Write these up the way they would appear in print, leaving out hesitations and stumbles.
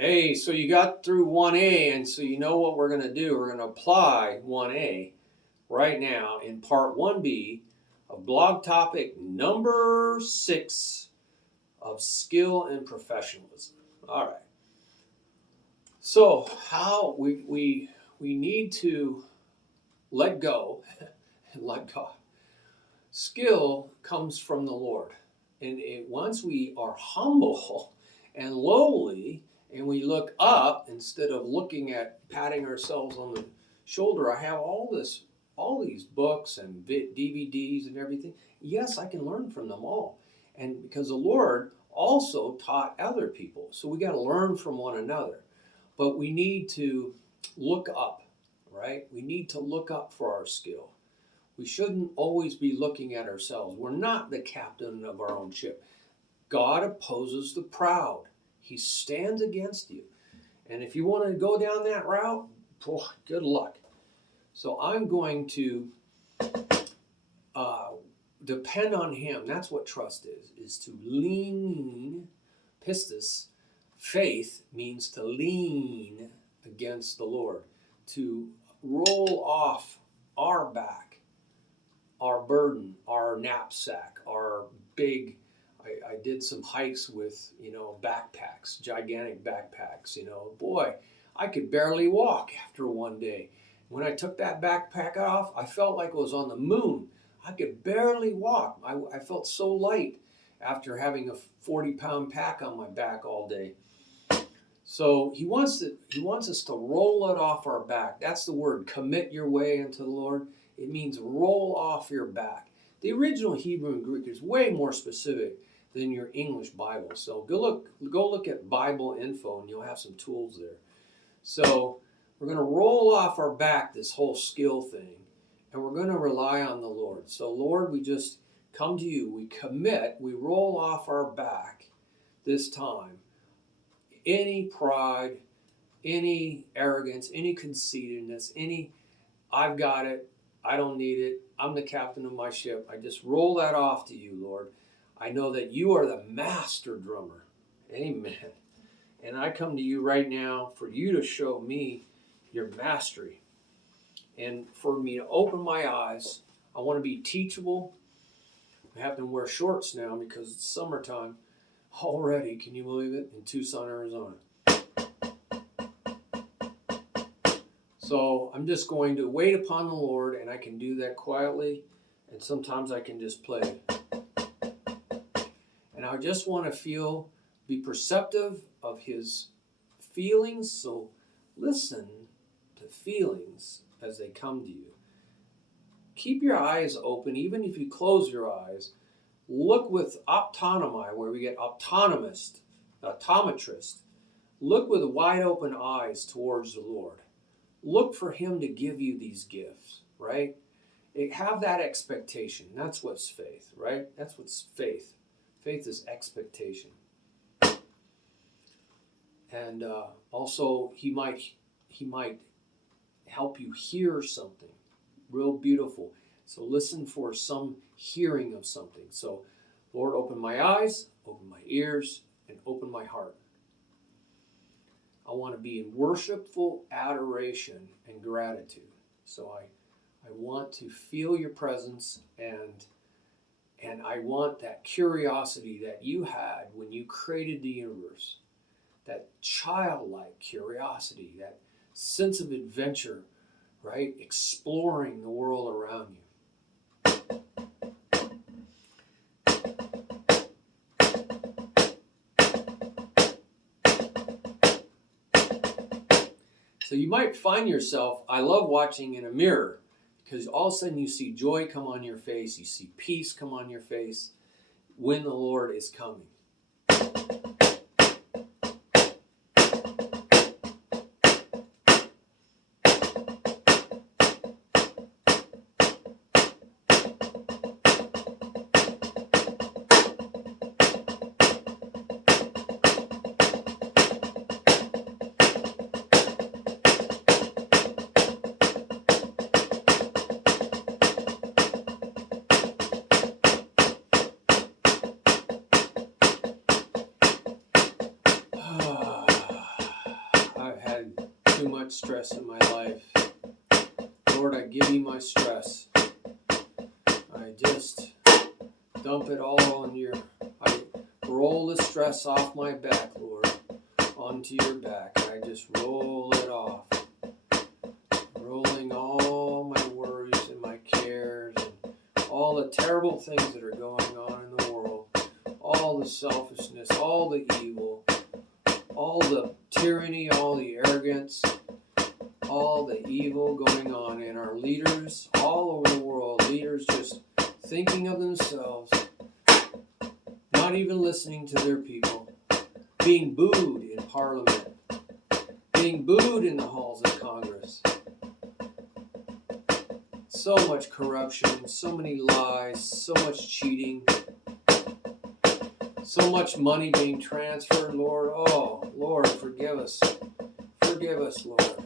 Hey, so you got through 1A, and so you know what we're going to do. We're going to apply 1A right now in part 1B of blog topic number 6 of skill and professionalism. All right. So how we need to let go and let God. Skill comes from the Lord. And once we are humble and lowly, and we look up instead of looking at patting ourselves on the shoulder. I have all these books and DVDs and everything. Yes, I can learn from them all. And because the Lord also taught other people. So we got to learn from one another. But we need to look up, right? We need to look up for our skill. We shouldn't always be looking at ourselves. We're not the captain of our own ship. God opposes the proud. He stands against you. And if you want to go down that route, boy, good luck. So I'm going to depend on Him. That's what trust is to lean. Pistis, faith means to lean against the Lord, to roll off our back, our burden, our knapsack, our big. I did some hikes with, backpacks, gigantic backpacks, Boy, I could barely walk after one day. When I took that backpack off, I felt like I was on the moon. I could barely walk. I felt so light after having a 40-pound pack on my back all day. So he wants us to roll it off our back. That's the word, commit your way into the Lord. It means roll off your back. The original Hebrew and Greek is way more specific than your English Bible. So go look at Bible info and you'll have some tools there. So we're going to roll off our back this whole skill thing, and we're going to rely on the Lord. So Lord, we just come to you. We commit. We roll off our back this time any pride, any arrogance, any conceitedness, any I've got it, I don't need it, I'm the captain of my ship. I just roll that off to you, Lord. I know that you are the master drummer. Amen. And I come to you right now for you to show me your mastery. And for me to open my eyes. I want to be teachable. I have to wear shorts now because it's summertime already. Can you believe it? In Tucson, Arizona. So I'm just going to wait upon the Lord, and I can do that quietly. And sometimes I can just play. And I just want to be perceptive of His feelings. So listen to feelings as they come to you. Keep your eyes open, even if you close your eyes. Look with optonomy, where we get optometrist. Look with wide open eyes towards the Lord. Look for Him to give you these gifts, right? Have that expectation. That's what's faith, right? That's what's faith. Faith is expectation. And also, He might help you hear something real beautiful. So listen for some hearing of something. So, Lord, open my eyes, open my ears, and open my heart. I want to be in worshipful adoration and gratitude. So I want to feel your presence, and I want that curiosity that you had when you created the universe. That childlike curiosity, that sense of adventure, right? Exploring the world around you. So you might find yourself, I love watching in a mirror, because all of a sudden you see joy come on your face, you see peace come on your face when the Lord is coming. much stress in my life. Lord, I give you my stress. I just dump it all on I roll the stress off my back, Lord, onto your back. I just roll it off. Rolling all my worries and my cares and all the terrible things that are going on in the world. All the selfishness, all the evil, all the tyranny, all the arrogance, all the evil going on in our leaders all over the world. Leaders just thinking of themselves, not even listening to their people, being booed in Parliament, being booed in the halls of Congress. So much corruption, so many lies, so much cheating, so much money being transferred, Lord. Oh, Lord, forgive us. Forgive us, Lord.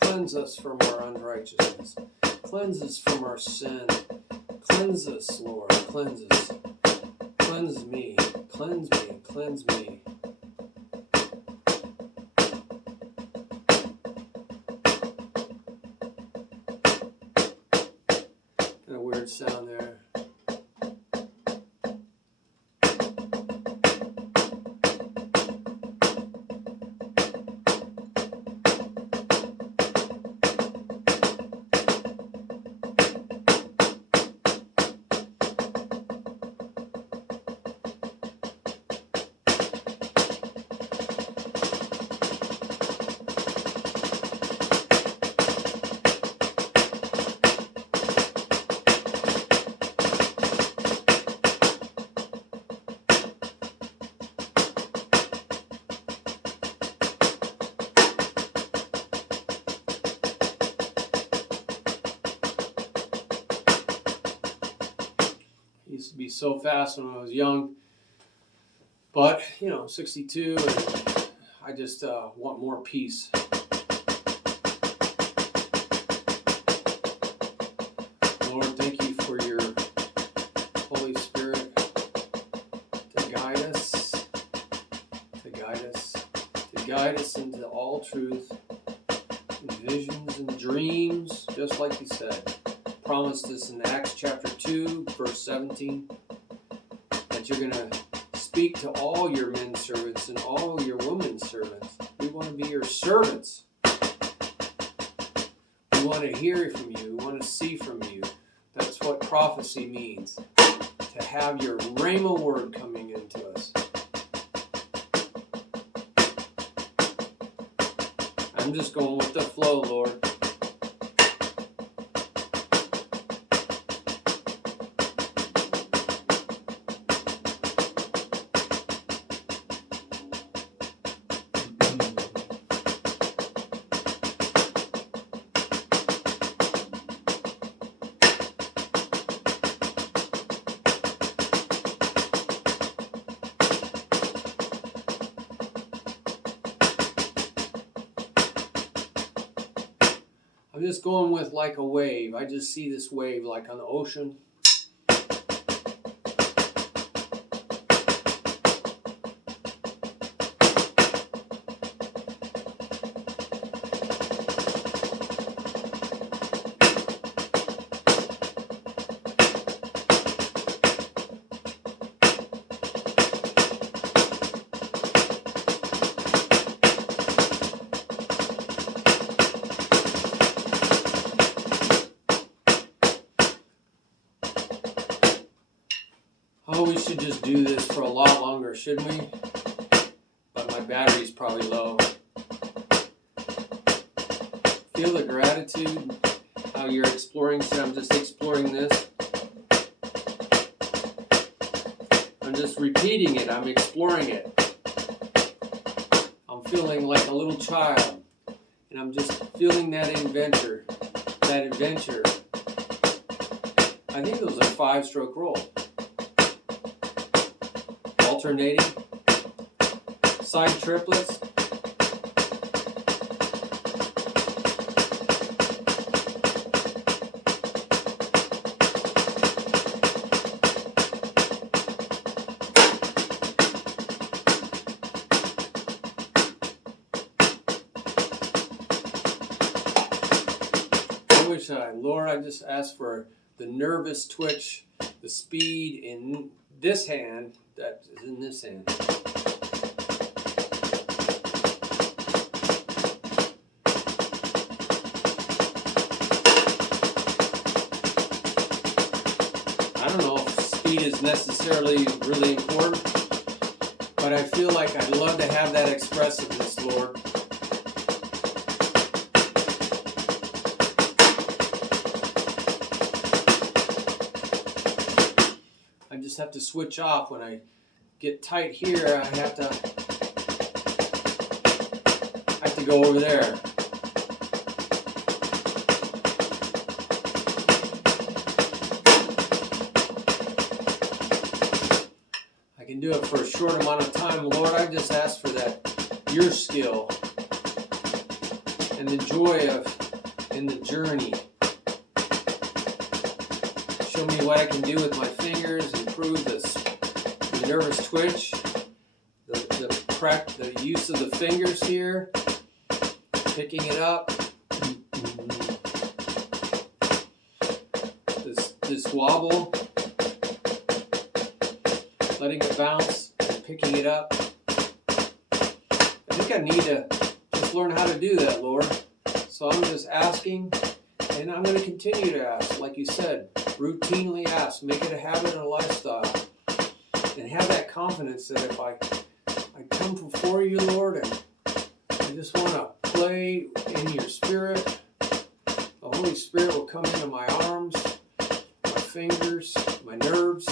Cleanse us from our unrighteousness. Cleanse us from our sin. Cleanse us, Lord. Cleanse us. Cleanse me. Cleanse me. Cleanse me. Kind of weird sound there. Used to be so fast when I was young, but 62, and I just want more peace. Lord, thank you for your Holy Spirit to guide us, to guide us into all truth, and visions and dreams, just like you said. Promised us in Acts chapter 2, verse 17, that you're going to speak to all your men servants and all your women servants. We want to be your servants. We want to hear from you. We want to see from you. That's what prophecy means, to have your rhema word coming into us. I'm just going with the flow, Lord. I'm just going with like a wave. I just see this wave like on the ocean. Oh, we should just do this for a lot longer, shouldn't we? But my battery's probably low. Feel the gratitude, how you're exploring. So I'm just exploring this. I'm just repeating it. I'm exploring it. I'm feeling like a little child. And I'm just feeling that adventure. That adventure. I think it was a 5-stroke roll. Alternating, side triplets. should I? Lord, I just ask for the nervous twitch, the speed in this hand that is in this hand. I don't know if speed is necessarily really important, but I feel like I'd love to have that expressiveness, Lord. I just have to switch off. When I get tight here, I have to go over there. I can do it for a short amount of time. Lord, I just ask for that, your skill and the joy in the journey. Show me what I can do with my fingers, improve the nervous twitch, the use of the fingers here, picking it up, this wobble, letting it bounce, and picking it up. I think I need to just learn how to do that, Lord. So I'm just asking, and I'm going to continue to ask, like you said, routinely ask, make it a habit and a lifestyle, and have that confidence that if I come before you, Lord, and I just want to play in your spirit, the Holy Spirit will come into my arms, my fingers, my nerves,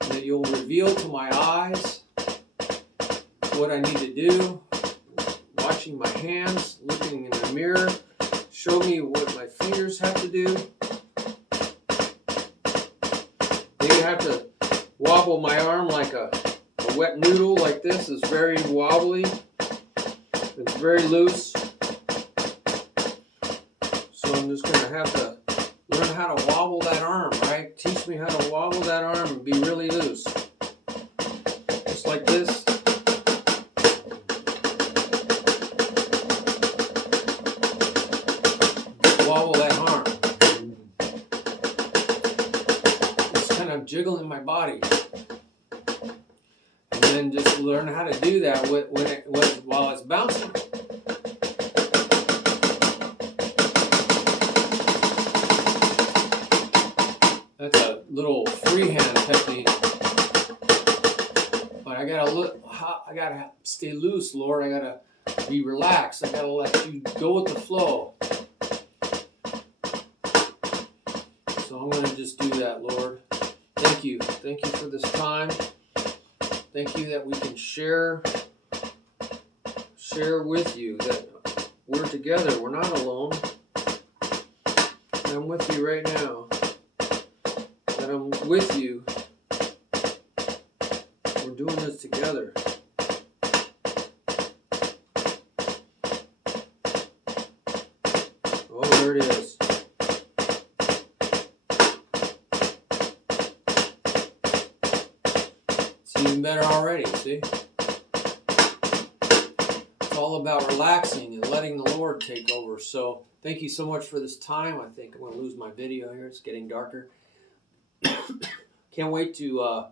and that you'll reveal to my eyes what I need to do, watching my hands, looking in the mirror, show me what my fingers have to do. Maybe I have to wobble my arm like a wet noodle like this. Is very wobbly. It's very loose. So I'm just going to have to learn how to wobble that arm, right? Teach me how to wobble that arm and be really loose. Just like this. Wobble that arm. It's kind of jiggling my body. And then just learn how to do that while it's bouncing. That's a little freehand technique. But I gotta stay loose, Lord. I gotta be relaxed. I gotta let you go with the flow. So I'm going to just do that, Lord. Thank you. Thank you for this time. Thank you that we can share with you, that we're together. We're not alone. I'm with you right now. That I'm with you. We're doing this together. Oh, there it is. Even better already, see? It's all about relaxing and letting the Lord take over. So thank you so much for this time. I think I'm going to lose my video here. It's getting darker. Can't wait to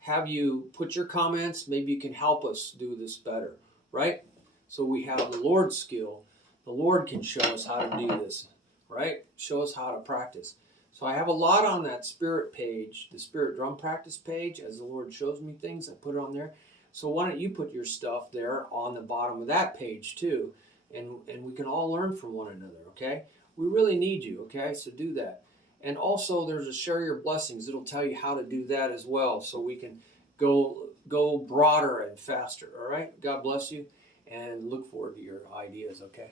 have you put your comments. Maybe you can help us do this better, right? So we have the Lord's skill. The Lord can show us how to do this, right? Show us how to practice. So I have a lot on that spirit page, the spirit drum practice page. As the Lord shows me things, I put it on there. So why don't you put your stuff there on the bottom of that page too, and we can all learn from one another, okay? We really need you, okay? So do that. And also there's a share your blessings. It'll tell you how to do that as well, so we can go broader and faster, all right? God bless you, and look forward to your ideas, okay?